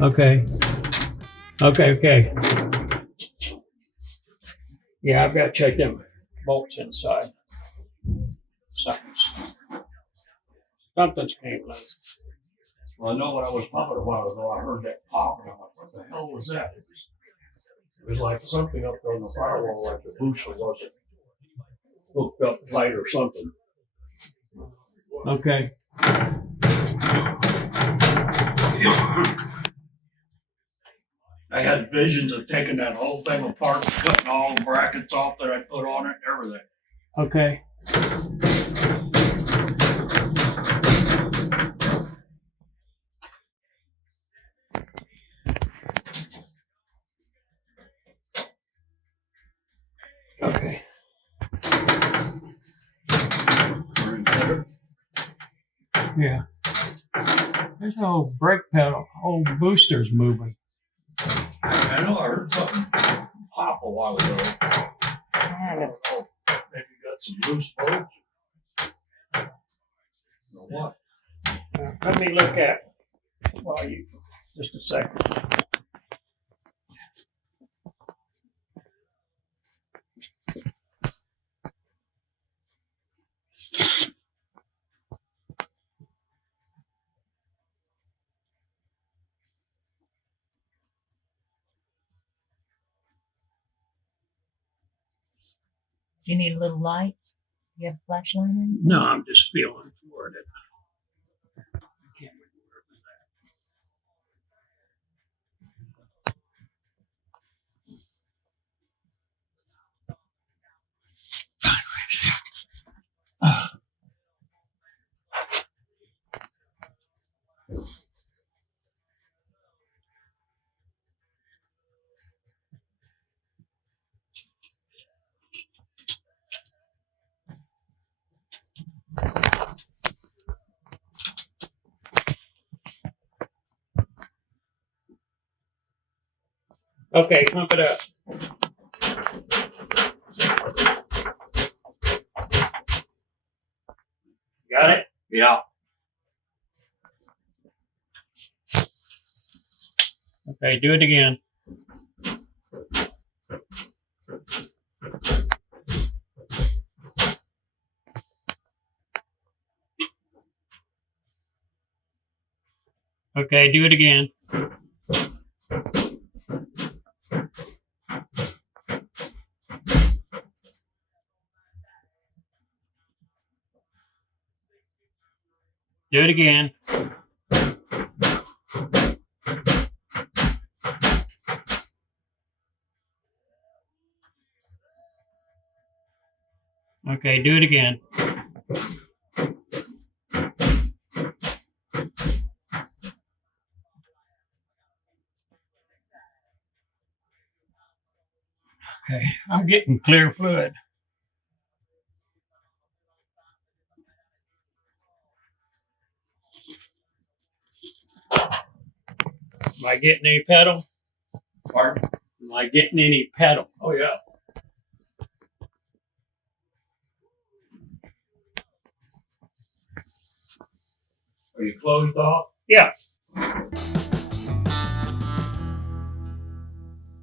Okay. Okay. Yeah, I've got to check them bolts inside. Something's came loose. Well, I know when I was pumping a while ago, I heard that pop, and I'm like, what the hell was that? It was like something up on the firewall, like the booster wasn't hooked up tight or something. Okay. I had visions of taking that whole thing apart, cutting all the brackets off that I put on it and everything. Okay. Okay. Yeah. There's an old brake pedal, old booster's moving. I know I heard something pop a while ago. I don't know. Maybe you got some loose bolts. Or what? Let me look at just a second. Do you need a little light? You have a flashlight on? No, I'm just feeling for it. I can't remember that. Okay, pump it up. Got it? Yeah. Okay, do it again. Okay, do it again. Do it again. Okay, do it again. Okay, I'm getting clear fluid. Am I getting any pedal? Pardon? Am I getting any pedal? Oh, yeah. Are you closed off? Yeah.